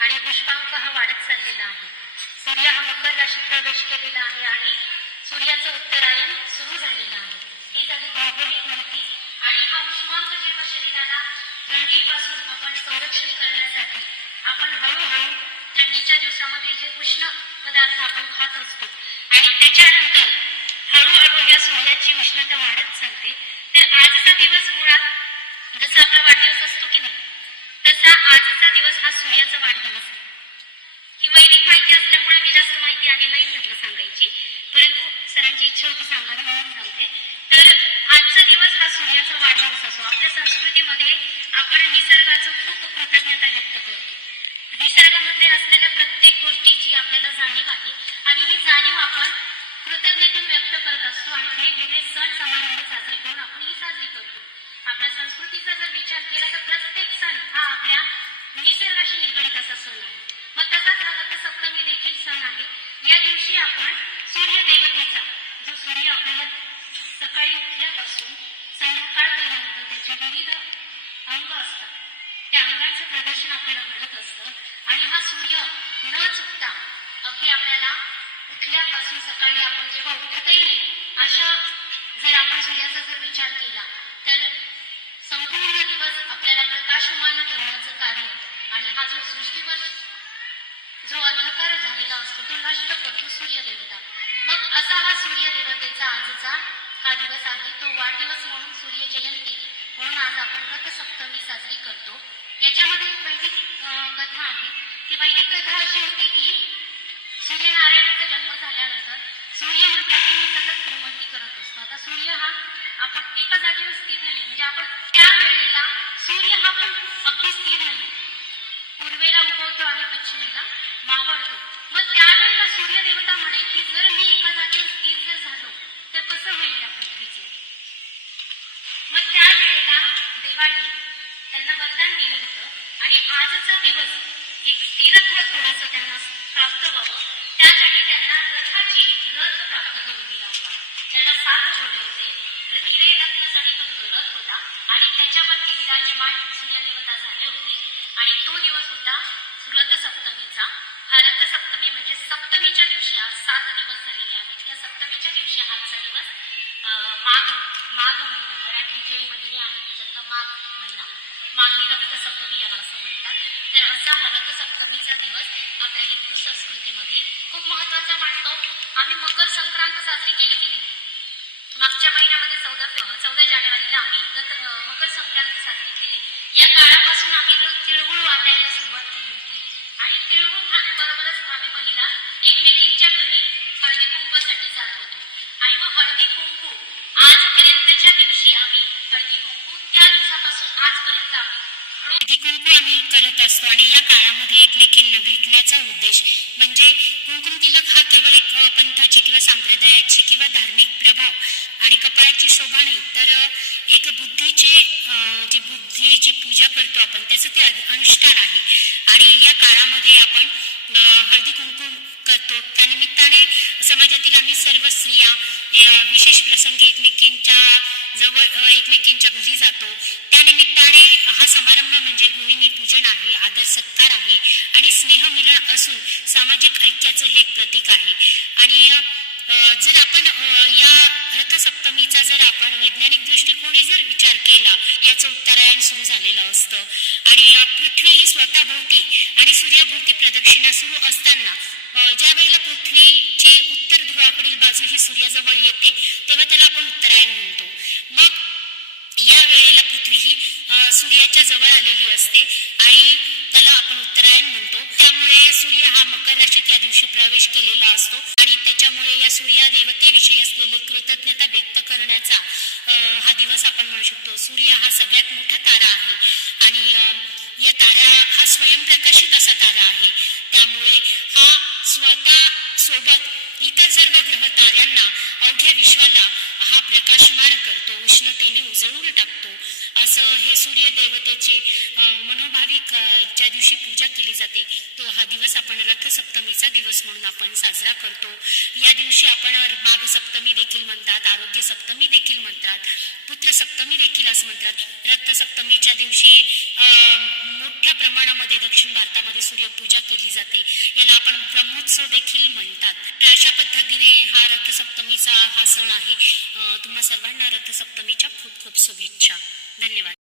आणि पुष्पांक हा वाढत चाललेला आहे. सूर्य हा मकर राशीत प्रवेश केलेला आहे आणि सूर्याचं उत्तरायण सुरू झालेलं आहे. ही झाली भौगोलिक माहिती. आणि हा उष्मांक जेव्हा शरीराला थंडीपासून आपण संरक्षण करण्यासाठी आपण हळूहळू थंडीच्या दिवसामध्ये जे उष्ण पदार्थ आपण खात असतो आणि त्याच्यानंतर हळूहळू या सूर्याची उष्णता वाढत चालते. तर आजचा दिवस मुळात जसा आपला वाढदिवस असतो की नाही तसा आजचा दिवस हा सूर्याचा वाढदिवस आहे. ही वैदिक माहिती असल्यामुळे मी जास्त माहिती आधी नाही म्हटलं सांगायची, परंतु सरांची इच्छा होती सांगावी म्हणून सांगते. तर आजचा दिवस हा सूर्याचा वाढदिवस असो. आपल्या संस्कृतीमध्ये आपण निसर्गाचं खूप कृतज्ञता व्यक्त करतो. निसर्गामध्ये असलेल्या प्रत्येक गोष्टीची आपल्याला जाणीव आहे आणि ही जाणीव आपण कृतज्ञतेतून व्यक्त करत असतो आणि वेगवेगळे सण समारंभ साजरे करून आपण ही साजरी करतो. आपल्या संस्कृतीचा जर विचार केला तर प्रत्येक सण हा आपल्या निसर्गाशी निगडीत असा सण आहे. मग तसाच हा रथसप्तमी देखील सण आहे. या दिवशी आपण सूर्यदेवतेचा जो सूर्य आपल्याला सकाळी उठल्यापासून संध्याकाळपर्यंत त्याचे विविध अंग असतात त्या अंगांचं प्रदर्शन आपल्याला घडत असतं. आणि हा सूर्य न चुकता अगदी आपल्याला उठल्यापासून सकाळी आपण जेव्हा उठतही नाही अशा जर आपण सूर्याचा जर विचार केला तर संपूर्ण दिवस आपल्याला प्रकाशमान ठेवण्याचं कार्य आणि हा जो सृष्टीवर जो अंधकार झालेला असतो तो नष्ट करतो सूर्यदेवता. मग असा हा सूर्यदेवतेचा आजचा हा दिवस आहे. तो वाढदिवस म्हणून सूर्य जयंती म्हणून आज आपण रथसप्तमी साजरी करतो. याच्यामध्ये एक वैदिक कथा आहे. ती वैदिक कथा अशी होती की सूर्यनारायणाचा जन्म झाल्यानंतर सूर्य म्हटला की मी सतत भ्रमंती करत असतो. आता सूर्य हा आपण एका जागेवर स्थिर नाही, म्हणजे आपण त्या वेळेला सूर्य हा पण अगदी स्थिर नाही, पूर्वेला उगवतो आणि पश्चिमेला मावळतो. मग त्यावेळेला सूर्यदेवता म्हणे की जर मी एका जागेवर स्थिर जर झालो तर कसं होईल या पृथ्वीचे. मग त्यावेळेला देवाने त्यांना वरदान दिलं होतं आणि आजचा दिवस एक स्थिरत्व थोडंसं त्यांना प्राप्त व्हावं त्यासाठी त्यांना रथाची रथ प्राप्त करून दिला होता. ज्याला 7 घोडे होते, हिरे रत्न जडित तो रथ होता आणि त्याच्यावरती विराजमान सूर्यदेवता झाले होते. आणि तो दिवस होता रथसप्तमीचा. हा रथसप्तमी म्हणजे सप्तमीच्या दिवशी आज 7 दिवस झालेले आहेत. या सप्तमीच्या दिवशी आजचा दिवस माघ महिना, मराठी जे महिने आहेत त्याच्यातला माघ महिना, माघी रथसप्तमी याला असं म्हणतात. तर असा हा रथसप्तमीचा दिवस आपल्या हिंदू संस्कृतीमध्ये खूप महत्वाचा मानतो. आम्ही मकर संक्रांत साजरी केली की नाही, मागच्या महिन्यामध्ये 14 जानेवारीला आम्ही मकर संक्रांत साजरी केली. या काळापासून आम्ही तिळगुळ वाटायला सुरुवात केली होती आणि तिळगुळ खाण्याबरोबरच आम्ही महिला एकमेकींच्या घरी हळदी कुंकवासाठी जात होतो. आणि मग हळदी कुंकू आजपर्यंतच्या दिवशी आम्ही हळदी कुंकू त्या दिवसापासून आजपर्यंत हळदी कुंकू आम्ही करत असतो. आणि या काळामध्ये एकमेकींना भेटण्याचा उद्देश म्हणजे कुंकुम तिलक हा केवळ एक पंथाची किंवा संप्रदायाची किंवा धार्मिक प्रभाव आणि कपाळाची शोभा नाही तर एक बुद्धीची पूजा करतो आपण त्याचं ते अनुष्ठान आहे. आणि या काळामध्ये आपण हळदी कुंकू करतो. त्यानिमित्ताने समाजातील आम्ही सर्व स्त्रिया विशेष प्रसंगी एकमेकींच्या घरी जातो. त्यानिमित्ताने हा समारंभ म्हणजे गृहिणी पूजन आहे, आदर सत्कार आहे आणि स्नेहमिलन असून सामाजिक ऐक्याचं हे एक प्रतीक आहे. आणि जर आपण या रथसप्तमीचा जर आपण वैज्ञानिक दृष्टिकोनी जर विचार केला, याचं उत्तरायण सुरू झालेलं असतं आणि पृथ्वी ही स्वतःभोवती आणि सूर्याभोवती प्रदक्षिणा सुरू असताना ज्या वेळेला पृथ्वीचे उत्तर ध्रुवाकडील बाजू ही सूर्याजवळ येते तेव्हा त्याला आपण उत्तरायण म्हणतो. मग या वेळेला पृथ्वी ही सूर्याच्या जवळ आलेली असते आणि त्याला आपण उत्तरायण म्हणतो. त्यामुळे सूर्य हा मकर राशीत या दिवशी प्रवेश केलेला असतो आणि त्याच्यामुळे या सूर्या देवतेविषयी असलेली कृतज्ञता व्यक्त करण्याचा हा दिवस आपण म्हणू शकतो. सूर्य हा सगळ्यात मोठा तारा आहे आणि या तारा हा स्वयंप्रकाशित असा तारा आहे. त्यामुळे हा स्वतः सोबत इतर सर्व ग्रह ताऱ्यांना अवघ्या विश्वाला हा प्रकाशमान करतो, उष्णतेने उजळून टाकतो. असं हे सूर्य देवतेचे मनोभाविक ज्या दिवशी पूजा केली जाते तो हा दिवस आपण रथसप्तमीचा दिवस म्हणून आपण साजरा करतो. या दिवशी आपण माघ सप्तमी देखील म्हणतात, आरोग्य सप्तमी देखील म्हणतात, पुत्र सप्तमी देखील असं म्हणतात. रथसप्तमीच्या दिवशी मोठ्या प्रमाणामध्ये महाराष्ट्रामध्ये दक्षिण भारतामध्ये सूर्यपूजा केली जाते. याला आपण ब्रह्मोत्सव देखील म्हणतात. तर अशा पद्धतीने हा रथसप्तमीचा हा सण आहे. तुम्हा सर्वांना रथसप्तमीच्या खूप खूप शुभेच्छा. धन्यवाद.